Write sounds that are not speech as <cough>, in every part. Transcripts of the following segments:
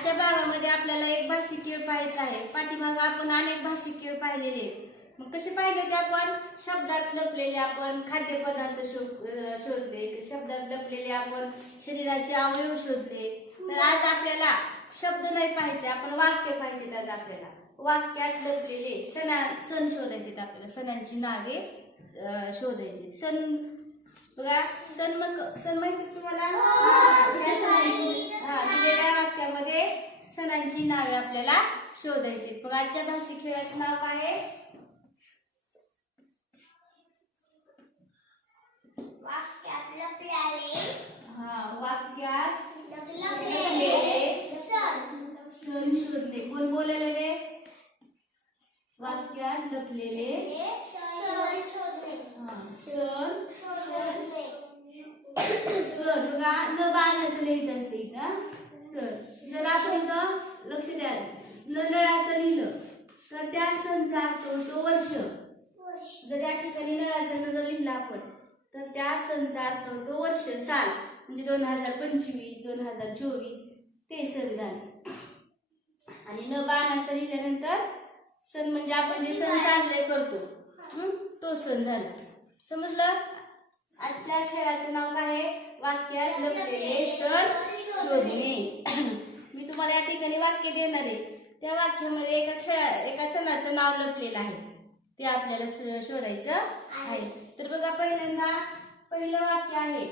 आजच्या भागामध्ये आपल्याला एक भाषिक खेळ पाहायचा आहे. पाठीमाग आपण अनेक भाषिक खेळ पाहिलेले आहेत. मग कसे पाहिले ते आपण? शब्दात लपलेले आपण खाद्यपदार्थ शोध शोधले. शब्दात लपलेले आपण शरीराचे अवयव शोधले. तर आज आपल्याला शब्द नाही पाहिजे आपण वाक्य पाहिजेत आज आपल्याला. वाक्यात लपलेले सणा सण शोधायचे आपल्याला. सणांची नावे शोधायची. सण बघा सण मग सण माहिती का तुम्हाला? सणांची हा दिलेल्या वाक्यामध्ये सणांची नावे आपल्याला शोधायची बघा आजच्या भाषिक खेळाचं नाव काय आहे? हा वाक्यात सण. शोधले कोण बोलायला रे वाक्यात लपलेले सण शोधणे. हा, सण शोधणे सण बघा न बाणाचं लिहायचं असते का? सण जर आपण इथं लक्ष द्या. न नळाचं लिहिलं तर त्या सणचा अर्थ होतो वर्ष. जर या ठिकाणी नळाचा न जर लिहिला आपण तर त्या सणचा अर्थ होतो वर्ष साल. म्हणजे दोन हजार पंचवीस दोन हजार चोवीस ते सण झाले. आणि न बाणाचं लिहिल्यानंतर सण म्हणजे आपण जे सण साजरे करतो तो सण झाला. समजलं? आजच्या खेळाचं नाव काय आहे? वाक्यात लपलेले सण शोधणे. <coughs> मी तुम्हाला या ठिकाणी वाक्य देणार आहे. त्या वाक्यामध्ये एका खेळा एका सणाचं नाव लपलेलं आहे. ते आपल्याला शोधायचं आहे. तर बघा पहिल्यांदा पहिलं वाक्य आहे.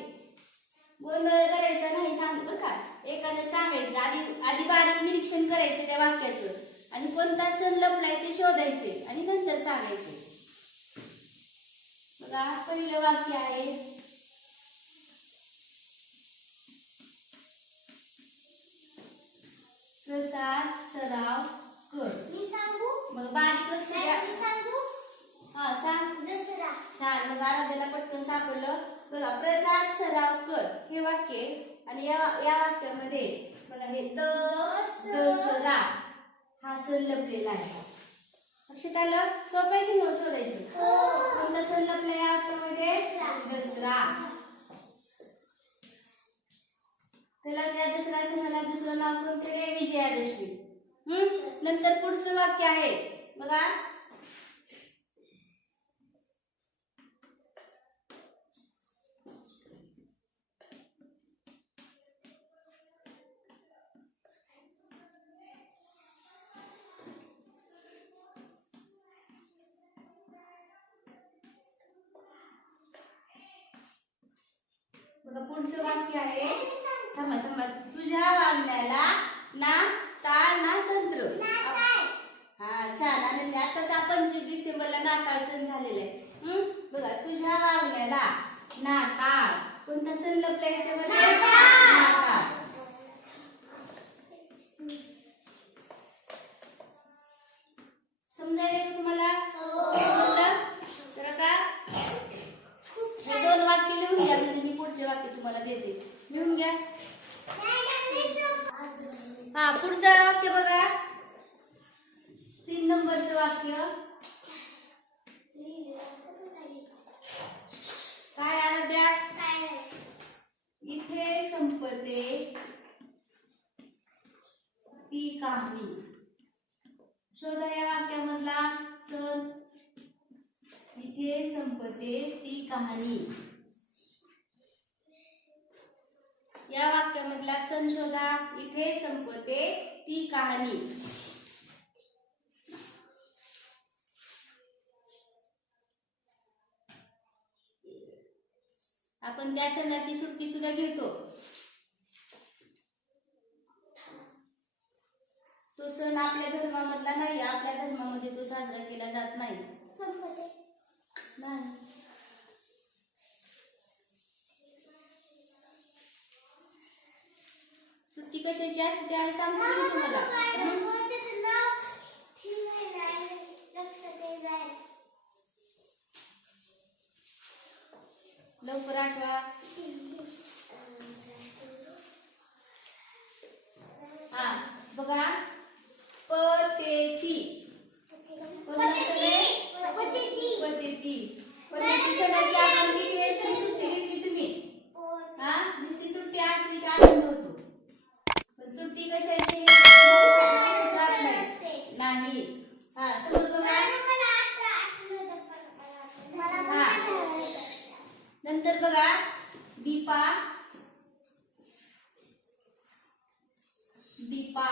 गोंधळ करायचा नाही सांग बरं का? एखादं सांगायचं. आधी आधी बारीक निरीक्षण करायचं त्या वाक्याचं. आणि कोणता सण लपलाय ते शोधायचे आणि नंतर सांगायचे. बघा पहिलं वाक्य आहे. प्रसाद सराव कर. मी सांगू? मग बारीक लक्ष द्या. मी सांगू? हा सांग. दसरा. छान मग आराध्याला पटकन सापडलं. बघा प्रसाद सराव कर. हे वाक्य. आणि या या वाक्यामध्ये बघा हे द दसरा. हा सण लपलेला आहे. लक्षात आलं? सोपं की नव्हतं शोधायचं कोणता सण लपला या वाक्यामध्ये दसरा त्याला त्या दसरा सणाला दुसरं नाव कोणतं रे विजयादशमी. हम्म? नंतर पुढचं वाक्य आहे. बघा. बघा पुढचं वाक्य आहे. थांबा थांबा. तुझ्या वागण्याला ना ताळ ना तंत्र. हा छान. आणि आताच पंचवीस डिसेंबरला नाताळ सण झालेला आहे हं? बघा तुझ्या वागण्याला नाताळ कोणता सण लपला याच्यामध्ये नाताळ समजायला का तुम्हाला? समजलं? तर आता हे दोन वाक्य लिहून घ्या म्हणजे मी पुढचे वाक्य तुम्हाला देते. लिहून घ्या. हा पुढचं वाक्य बघा. तीन नंबरचं वाक्य. काय आलं द्या इथे संपते ती कहाणी शोधा या वाक्यामधला. सण इथे संपते ती कहाणी. या वाक्यामधला सण शोधा. इथे संपते ती कहाणी. आपण त्या सणाची सुट्टी सुद्धा घेतो. तो सण आपल्या धर्मामधला नाही आपल्या धर्मामध्ये तो साजरा केला जात नाही नाही. सुट्टी कशाची असते ते आम्ही सांगतो मी तुम्हाला? लवकर आठवा हा बघा पतेती कोणता सण आहे पतेती पतेती सणाची आपण किती वेळेस तरी सुट्टी घेतली तुम्ही हा नुसती सुट्टी असली का आनंद होतो पण सुट्टी कशाची दीपा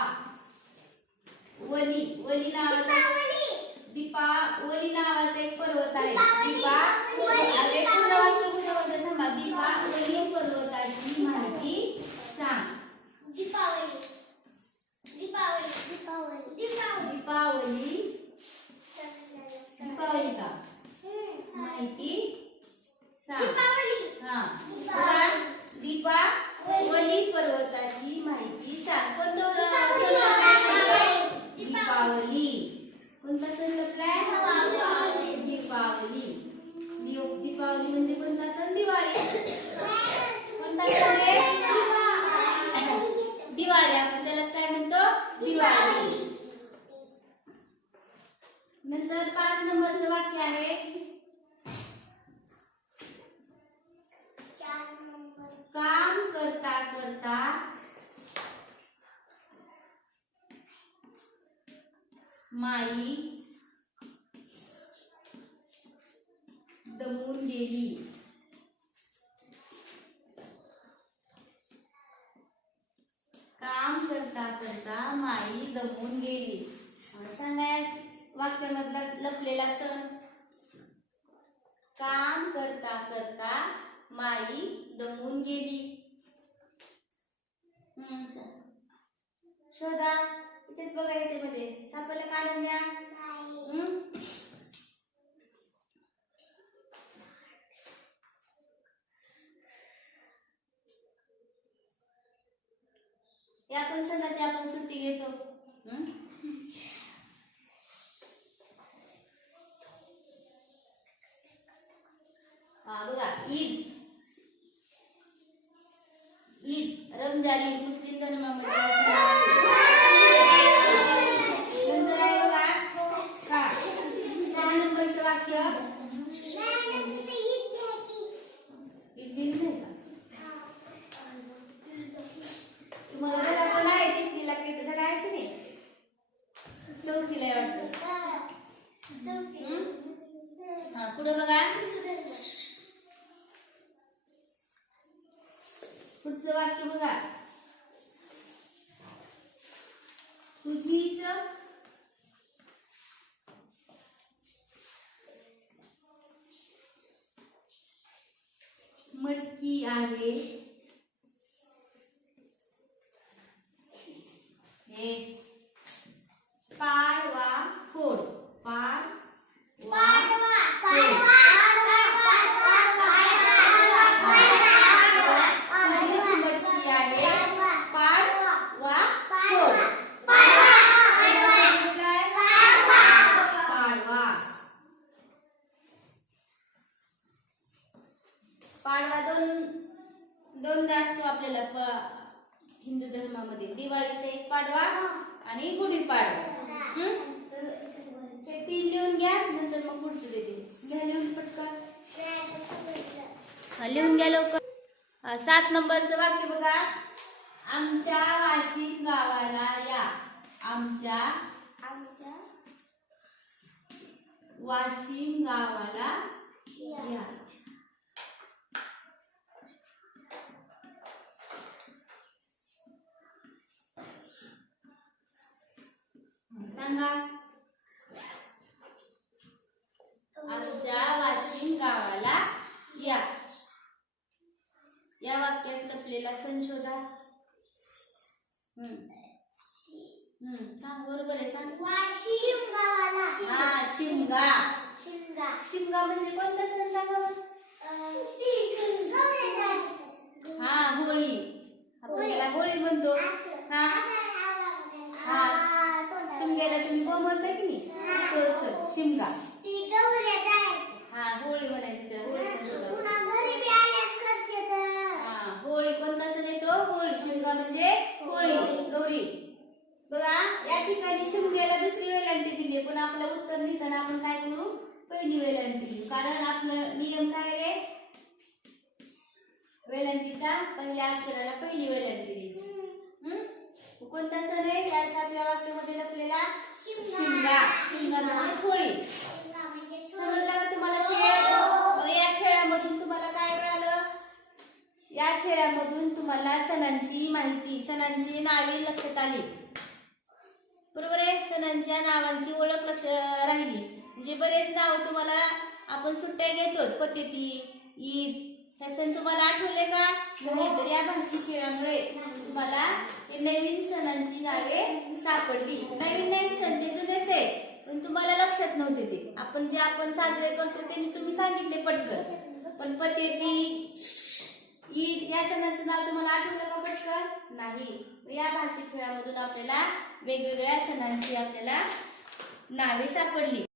वली वली नावाचा दीपावली नावाचा एक पर्वत आहे दीपा अरे पूर्ण वाक्य पूर्ण होतं थांबा दीपावली पर्वताची माहिती सांग दीपावली दीपावली दीपावली दीपावली दीपावली दीपावली का माहिती सांग हा बघा दीपावली पर्वताची माहिती सांग कोणतं सण लपलाय? दीपावली कोणता सण लपलाय दीपावली दिव- दीपावली म्हणजे कोणता सण दिवाळी कोणता सण आहे दिवाळी आपण त्यालाच काय म्हणतो दिवाळी नंतर पाच नंबरचं वाक्य आहे. काम करता करता माई दमून गेली. काम करता करता माई दमून गेली. अं, सांगा या वाक्यामधला लपलेला सण. काम करता करता माई दमून गेली. शोधा याच्यात बघा याच्यामध्ये. सापडलं काढून द्या. हम्म? या पण सणाची आपण सुट्टी घेतो. हम्म? हा बघा ईद ईद रमजान ईद मुस्लिम धर्मामध्ये हा सण असतो. नंतर आहे बघा हा सहा नंबरचं वाक्य ईद लिहिलं नाही का तुम्हाला धडा पण आहे तिसरीला काही धडा आहे की नाही चौथीला आहे वाटतं हम्म? हा पुढे बघा पुढचं वाक्य बघा तुझीच मटकी आहे. हे. पाडवा. कोड पाडवा. तुझीच मटकी आहे पाडवा कोड काय पाडवा पाडवा दोन दोनदा असतो आपल्याला प- हिंदू धर्मामध्ये दिवाळीचा एक पाडवा आणि गुढीपाडवा तर तीन लिहून घ्या नंतर मग पुढचं देते. घ्या लिहून पटकन. लिहून घ्या लवकर. सात नंबरचं वाक्य बघा. आमच्या वाशिम गावाला या. आमच्या वाशिम गावाला या. सांगा आमच्या वाशिम गावाला या. या वाक्यात लपलेला सांग बरोबर आहे सांग. हा शिमगा. शिमगा. म्हणजे कोणता सण सांगा? हा होळी. आपण त्याला होळी म्हणतो. हा. शिमग्याला तुम्ही बोलताय की नाही? तो सण शिमगा हा होळी म्हणायची त्याला होळी हा होळी कोणता सण येतो होळी शिमगा म्हणजे होळी गौरी. बघा या ठिकाणी शिमग्याला दुसरी वेलांटी दिली पण आपलं उत्तर लिहिताना आपण काय करू? पहिली वेलांटी लिहू कारण आपलं नियम काय रे? वेलांटीचा पहिल्या अक्षराला पहिली वेलांटी द्यायची. हम्म? कोणता सण आहे? या सातव्या वाक्यामध्ये लपलेला शिमगा. शिमगा. म्हणजे होळी. समजलं का तुम्हाला खेळ? या खेळामधून तुम्हाला काय मिळालं? या खेळा खेळामधून तुम्हाला सणांची माहिती सणांची नावे लक्षात आली. बरोबर आहे? सणांच्या नावांची ओळख लक्ष राहिली. म्हणजे बरेच नाव तुम्हाला आपण सुट्ट्या घेतो. पतेती ईद. हे सण तुम्हाला आठवले का? नाही तर या भाषिक खेळामुळे तुम्हाला नवीन सणांची नावे सापडली. नवीन नवीन सण ते जुनेच आहे पण तुम्हाला लक्षात नव्हते ते. आपण जे आपण साजरे करतो ते मी तुम्ही सांगितले पटकन. पण पतेती ईद या सणाचं नाव तुम्हाला आठवलं का पटकन? नाही. तर या भाषिक खेळामधून आपल्याला वेगवेगळ्या सणांची आपल्याला नावे सापडली.